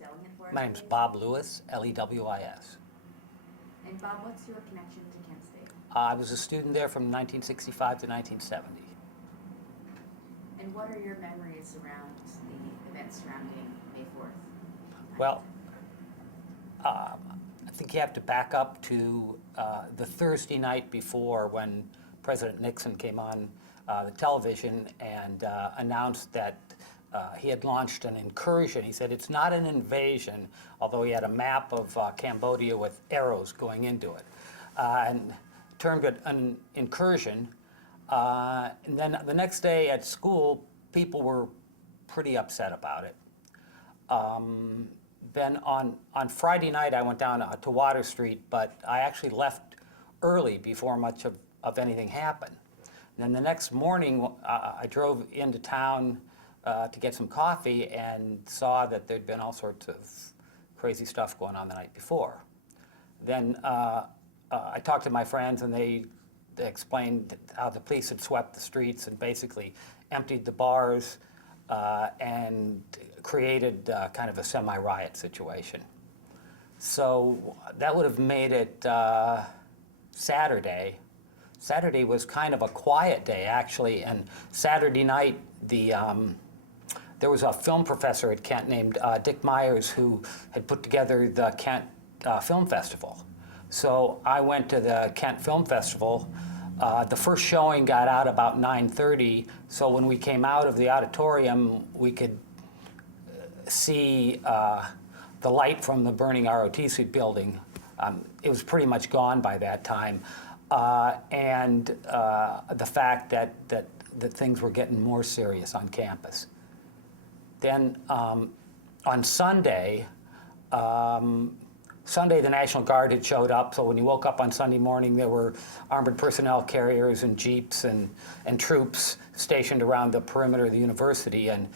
spelling it for us? My name's please? Bob Lewis, Lewis. And Bob, what's your connection to Kent State? I was a student there from 1965 to 1970. And what are your memories around the events surrounding May 4th? Well, I think you have to back up to the Thursday night before, when President Nixon came on the television and announced that he had launched an incursion. He said it's not an invasion, although he had a map of Cambodia with arrows going into it, and termed it an incursion. And then the next day at school, people were pretty upset about it. Then on Friday night, I went down to Water Street, but I actually left early before much of anything happened. And then the next morning, I drove into town to get some coffee and saw that there'd been all sorts of crazy stuff going on the night before. Then I talked to my friends, and they explained how the police had swept the streets and basically emptied the bars and created kind of a semi-riot situation. So that would have made it Saturday. Saturday was kind of a quiet day, actually, and Saturday night, there was a film professor at Kent named Dick Myers who had put together the Kent Film Festival. So I went to the Kent Film Festival. The first showing got out about 9:30, so when we came out of the auditorium, we could see the light from the burning ROTC building. It was pretty much gone by that time. And the fact that things were getting more serious on campus. Then on Sunday, the National Guard had showed up, so when you woke up on Sunday morning, there were armored personnel carriers and jeeps and troops stationed around the perimeter of the university. And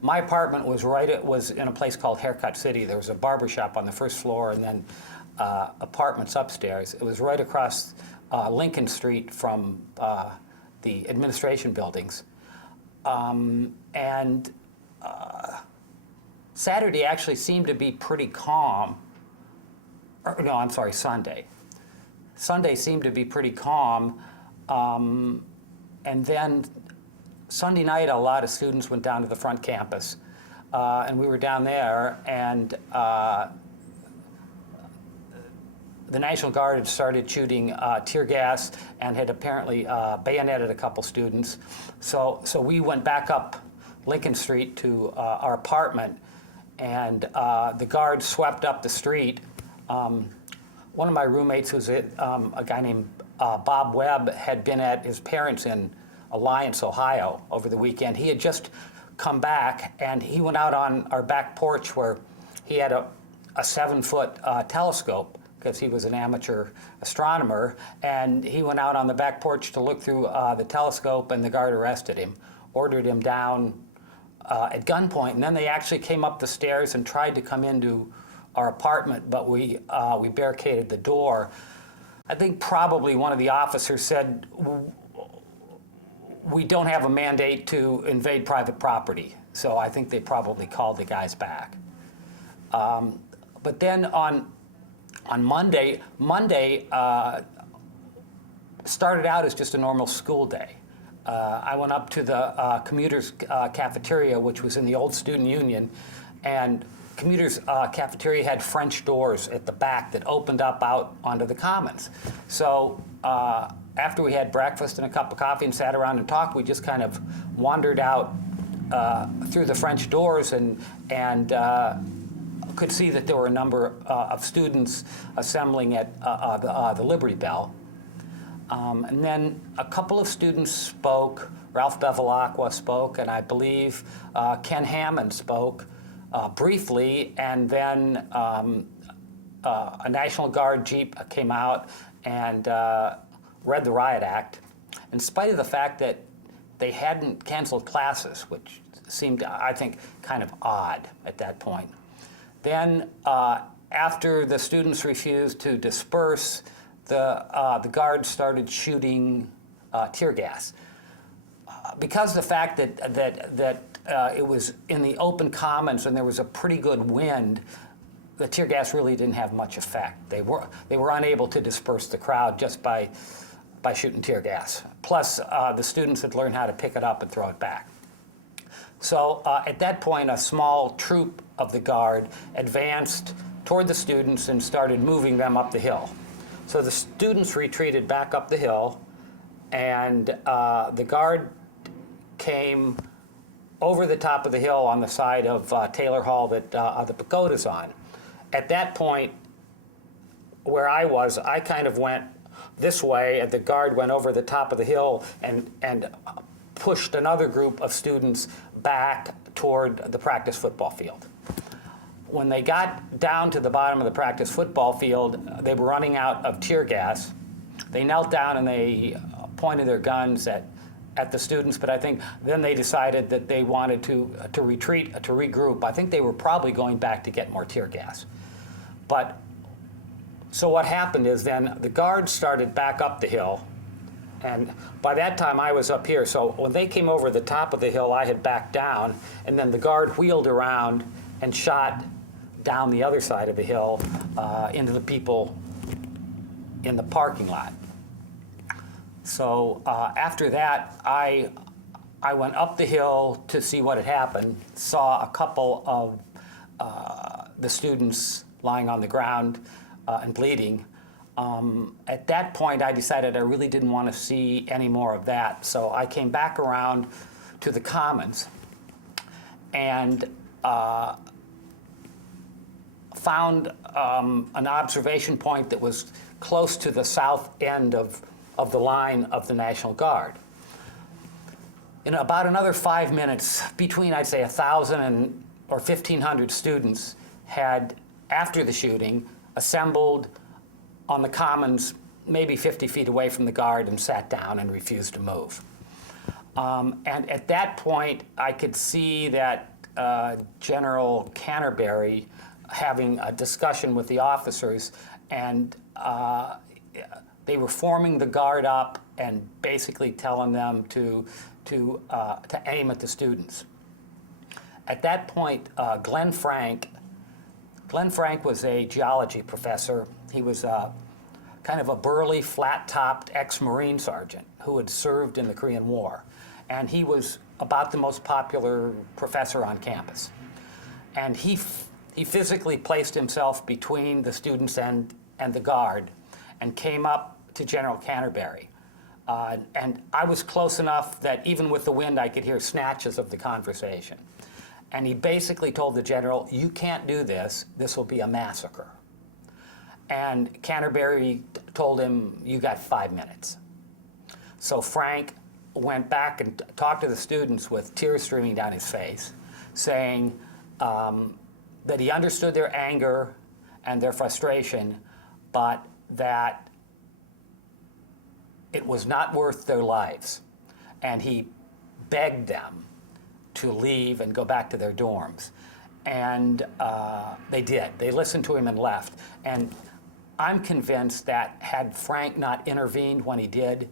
my apartment was in a place called Haircut City. There was a barber shop on the first floor, and then apartments upstairs. It was right across Lincoln Street from the administration buildings. And Saturday actually seemed to be pretty calm. No, I'm sorry, Sunday. Sunday seemed to be pretty calm. And then Sunday night, a lot of students went down to the front campus. And we were down there, and the National Guard had started shooting tear gas and had apparently bayoneted a couple students. So we went back up Lincoln Street to our apartment, and the guards swept up the street. One of my roommates, who's a guy named Bob Webb, had been at his parents' in Alliance, Ohio over the weekend. He had just come back, and he went out on our back porch where he had a 7-foot telescope, because he was an amateur astronomer, and he went out on the back porch to look through the telescope, and the guard arrested him, ordered him down at gunpoint, and then they actually came up the stairs and tried to come into our apartment, but we barricaded the door. I think probably one of the officers said, "We don't have a mandate to invade private property," so I think they probably called the guys back. But then on Monday started out as just a normal school day. I went up to the commuters' cafeteria, which was in the old student union, and commuters' cafeteria had French doors at the back that opened up out onto the commons. So after we had breakfast and a cup of coffee and sat around and talked, we just kind of wandered out through the French doors and could see that there were a number of students assembling at the Liberty Bell. And then a couple of students spoke. Ralph Bevilacqua spoke, and I believe Ken Hammond spoke briefly, and then a National Guard Jeep came out and read the Riot Act, in spite of the fact that they hadn't canceled classes, which seemed, I think, kind of odd at that point. Then, after the students refused to disperse, the guards started shooting tear gas. because of the fact that it was in the open commons and there was a pretty good wind, the tear gas really didn't have much effect. They were unable to disperse the crowd just by shooting tear gas. Plus, the students had learned how to pick it up and throw it back. So at that point, a small troop of the Guard advanced toward the students and started moving them up the hill. So the students retreated back up the hill, and the Guard came over the top of the hill on the side of Taylor Hall that the pagoda's on. At that point, where I was, I kind of went this way, and the Guard went over the top of the hill and pushed another group of students back toward the practice football field. When they got down to the bottom of the practice football field, they were running out of tear gas. They knelt down and they pointed their guns at the students, but I think then they decided that they wanted to retreat, to regroup. I think they were probably going back to get more tear gas. But so what happened is then the Guards started back up the hill, and by that time I was up here. So when they came over the top of the hill, I had backed down, and then the Guard wheeled around and shot down the other side of the hill into the people in the parking lot. So after that, I went up the hill to see what had happened, saw a couple of the students lying on the ground and bleeding. At that point, I decided I really didn't want to see any more of that. So I came back around to the Commons and found an observation point that was close to the south end of the line of the National Guard. In about another 5 minutes, between, I'd say, 1,000 or 1,500 students had, after the shooting, assembled on the Commons maybe 50 feet away from the Guard and sat down and refused to move. And at that point, I could see that General Canterbury having a discussion with the officers, and they were forming the Guard up and basically telling them to aim at the students. At that point, Glenn Frank was a geology professor. He was kind of a burly, flat-topped ex-Marine sergeant who had served in the Korean War. And he was about the most popular professor on campus. And he physically placed himself between the students and the Guard and came up to General Canterbury. And I was close enough that even with the wind, I could hear snatches of the conversation. And he basically told the general, "You can't do this. This will be a massacre." And Canterbury told him, "You got 5 minutes." So Frank went back and talked to the students with tears streaming down his face, saying that he understood their anger and their frustration, but that it was not worth their lives. And he begged them to leave and go back to their dorms. And they did. They listened to him and left. And I'm convinced that had Frank not intervened when he did,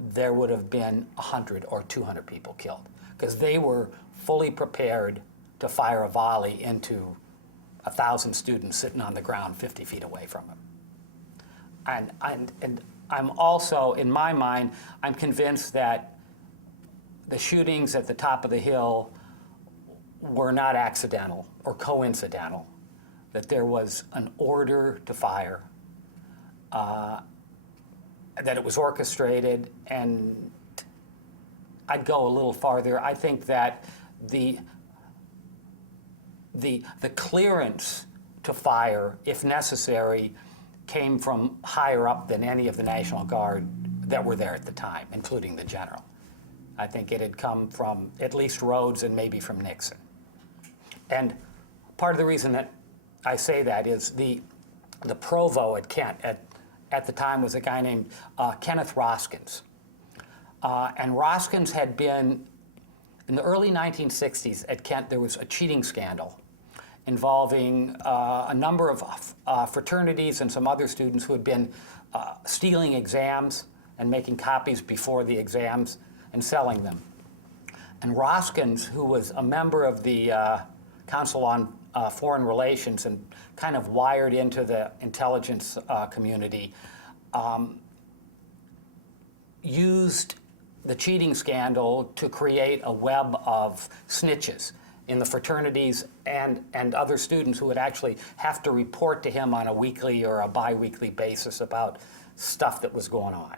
there would have been 100 or 200 people killed, because they were fully prepared to fire a volley into 1,000 students sitting on the ground 50 feet away from him. And I'm also, in my mind, I'm convinced that the shootings at the top of the hill were not accidental or coincidental, that there was an order to fire, that it was orchestrated. And I'd go a little farther. I think that the clearance to fire, if necessary, came from higher up than any of the National Guard that were there at the time, including the general. I think it had come from at least Rhodes and maybe from Nixon. And part of the reason that I say that is the provost at Kent at the time was a guy named Kenneth Roskins. And Roskins had been, in the early 1960s at Kent, there was a cheating scandal involving a number of fraternities and some other students who had been stealing exams and making copies before the exams and selling them. And Roskins, who was a member of the Council on Foreign Relations and kind of wired into the intelligence community, used the cheating scandal to create a web of snitches in the fraternities and other students who would actually have to report to him on a weekly or a bi-weekly basis about stuff that was going on.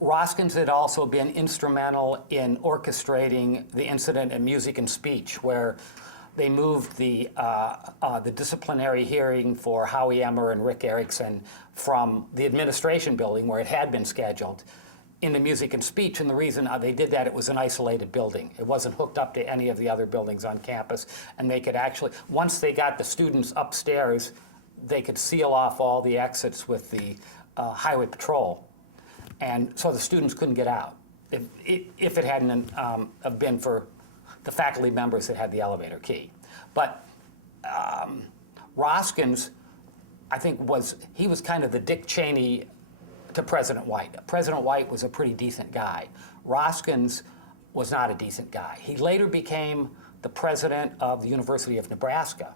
Roskins had also been instrumental in orchestrating the incident at Music and Speech, where they moved the disciplinary hearing for Howie Emmer and Rick Erickson from the administration building, where it had been scheduled, into Music and Speech. And the reason they did that, it was an isolated building. It wasn't hooked up to any of the other buildings on campus. And they could actually, once they got the students upstairs, they could seal off all the exits with the highway patrol. And so the students couldn't get out if it hadn't been for the faculty members that had the elevator key. But Roskins, I think, was kind of the Dick Cheney to President White. President White was a pretty decent guy. Roskins was not a decent guy. He later became the president of the University of Nebraska.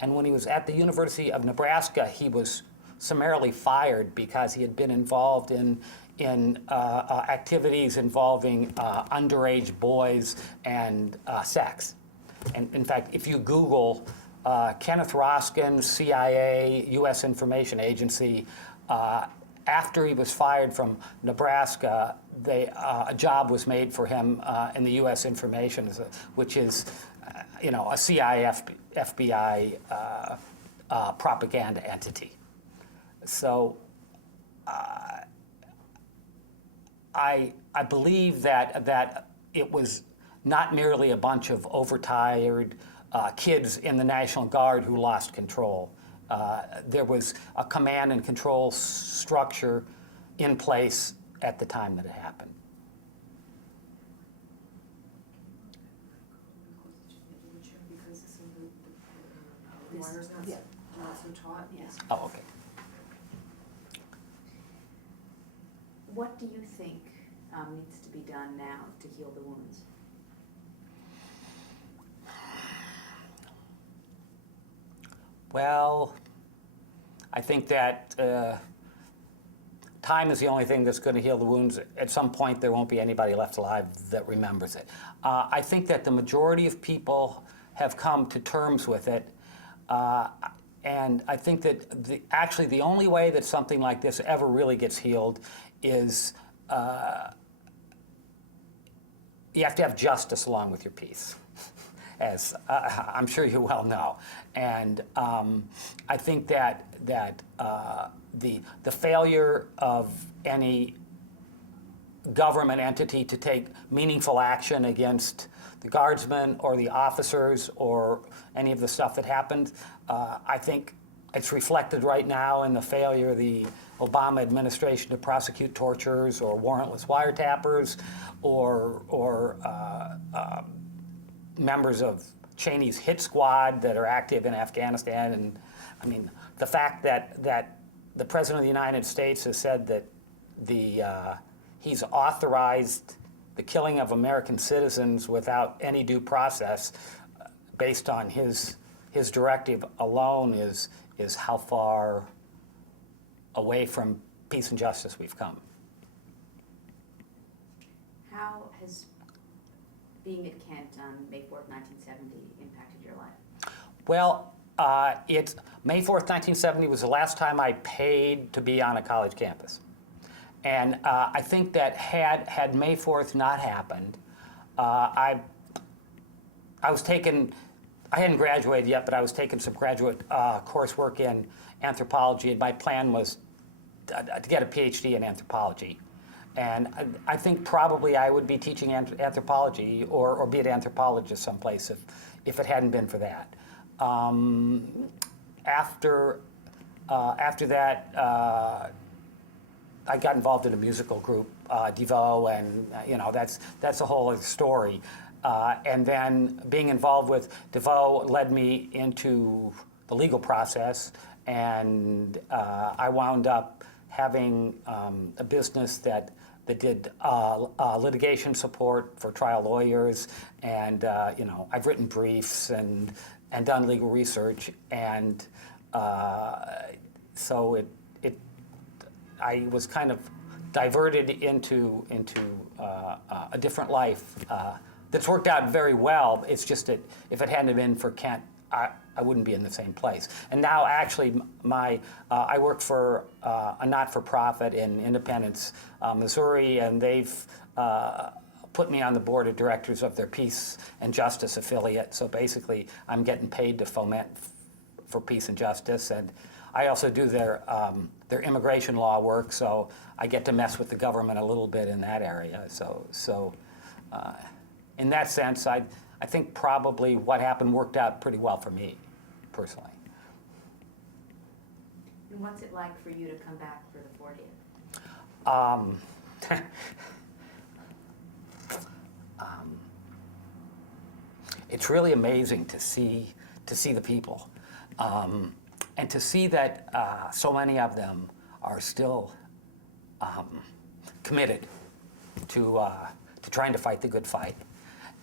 And when he was at the University of Nebraska, he was summarily fired because he had been involved in activities involving underage boys and sex. And in fact, if you Google Kenneth Roskins, CIA, U.S. Information Agency, after he was fired from Nebraska, a job was made for him in the U.S. Information, which is, a CIA, FBI propaganda entity. So I believe that it was not merely a bunch of overtired kids in the National Guard who lost control. There was a command and control structure in place at the time that it happened. Oh, okay. What do you think needs to be done now to heal the wounds? Well, I think that time is the only thing that's going to heal the wounds. At some point, there won't be anybody left alive that remembers it. I think that the majority of people have come to terms with it. And I think that actually the only way that something like this ever really gets healed is you have to have justice along with your peace, as I'm sure you well know. And I think that the failure of any government entity to take meaningful action against the guardsmen or the officers or any of the stuff that happened, I think it's reflected right now in the failure of the Obama administration to prosecute torturers or warrantless wiretappers or members of Cheney's hit squad that are active in Afghanistan. And I mean, the fact that the President of the United States has said that he's authorized the killing of American citizens without any due process based on his directive alone is how far away from peace and justice we've come. How has being at Kent on May 4th, 1970 impacted your life? Well, May 4th, 1970 was the last time I paid to be on a college campus. And I think that had May 4th not happened, I hadn't graduated yet, but I was taking some graduate coursework in anthropology, and my plan was to get a PhD in anthropology. And I think probably I would be teaching anthropology or be an anthropologist someplace if it hadn't been for that. After that, I got involved in a musical group, DeVoe, and that's a whole other story. And then being involved with DeVoe led me into the legal process, and I wound up having a business that that did litigation support for trial lawyers, and I've written briefs and done legal research, and so I was kind of diverted into a different life that's worked out very well. It's just that if it hadn't been for Kent, I wouldn't be in the same place. And now, actually, I work for a not-for-profit in Independence, Missouri, and they've put me on the board of directors of their Peace and Justice affiliate. So basically, I'm getting paid to foment for peace and justice, and I also do their immigration law work. So I get to mess with the government a little bit in that area. So in that sense, I think probably what happened worked out pretty well for me, personally. And what's it like for you to come back for the 40th? It's really amazing to see the people, and to see that so many of them are still committed to trying to fight the good fight,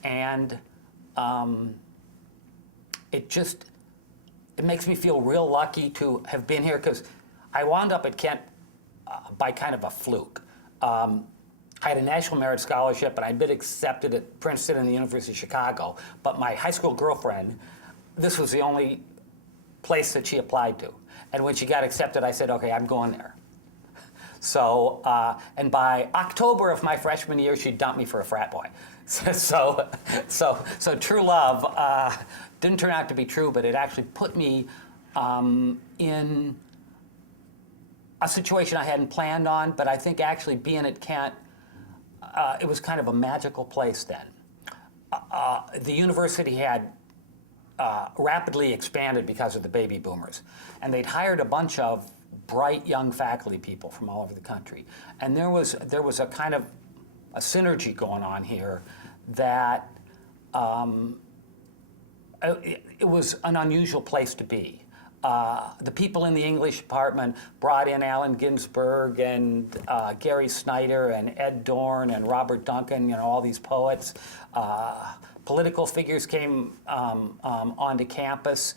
and it makes me feel real lucky to have been here, because I wound up at Kent by kind of a fluke. I had a National Merit Scholarship, and I'd been accepted at Princeton and the University of Chicago, but my high school girlfriend, this was the only place that she applied to. And when she got accepted, I said, okay, I'm going there. So, and by October of my freshman year, she dumped me for a frat boy. So true love didn't turn out to be true, but it actually put me in a situation I hadn't planned on. But I think actually being at Kent, it was kind of a magical place then. The university had rapidly expanded because of the baby boomers, and they'd hired a bunch of bright young faculty people from all over the country, and there was a kind of a synergy going on here that it was an unusual place to be. The people in the English department brought in Allen Ginsberg and Gary Snyder and Ed Dorn and Robert Duncan, all these poets. Political figures came onto campus.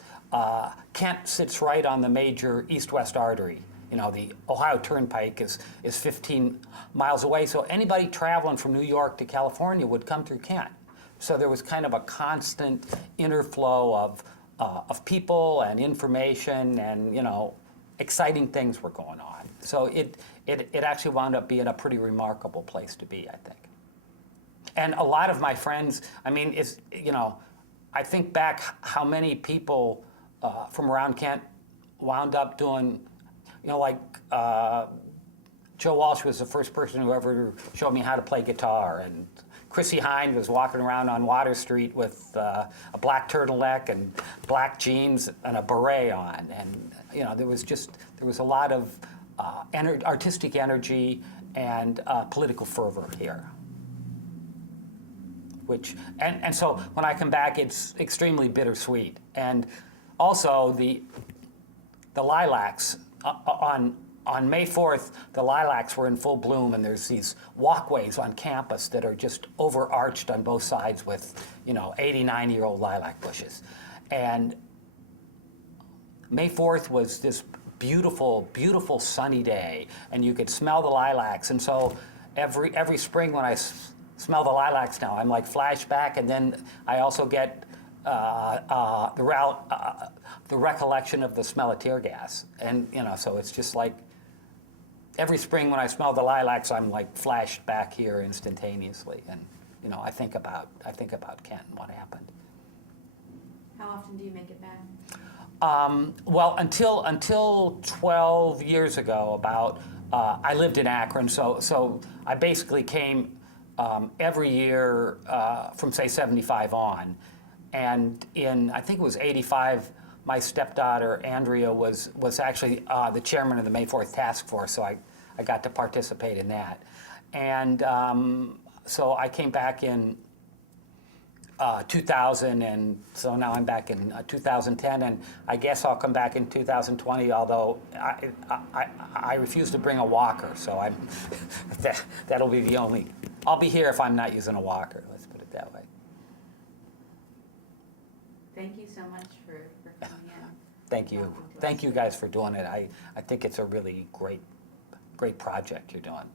Kent sits right on the major east-west artery. The Ohio Turnpike is 15 miles away, so anybody traveling from New York to California would come through Kent. So there was kind of a constant interflow of people and information, and exciting things were going on. So it actually wound up being a pretty remarkable place to be, I think. And a lot of my friends, I think back how many people from around Kent wound up doing, like Joe Walsh was the first person who ever showed me how to play guitar, and Chrissy Hine was walking around on Water Street with a black turtleneck and black jeans and a beret on, and there was a lot of artistic energy and political fervor here. And so when I come back, it's extremely bittersweet. And also the lilacs on May 4th, the lilacs were in full bloom, and there's these walkways on campus that are just overarched on both sides with 89-year-old lilac bushes. And May 4th was this beautiful, beautiful sunny day, and you could smell the lilacs. And so every spring when I smell the lilacs now, I'm like flashback, and then I also get the recollection of the smell of tear gas, and so it's just like every spring when I smell the lilacs, I'm like flashed back here instantaneously, and I think about Kent and what happened. How often do you make it back? Well, until 12 years ago, about I lived in Akron, so I basically came every year from say 75 on. And in, I think it was 85, my stepdaughter, Andrea, was actually the chairman of the May 4th task force, so I got to participate in that. And so I came back in 2000, and so now I'm back in 2010, and I guess I'll come back in 2020, although I refuse to bring a walker, so I'm that'll be the only. I'll be here if I'm not using a walker, let's put it that way. Thank you so much for coming in. Thank you. Talking to Thank us. you guys for doing it. I think it's a really great project you're doing.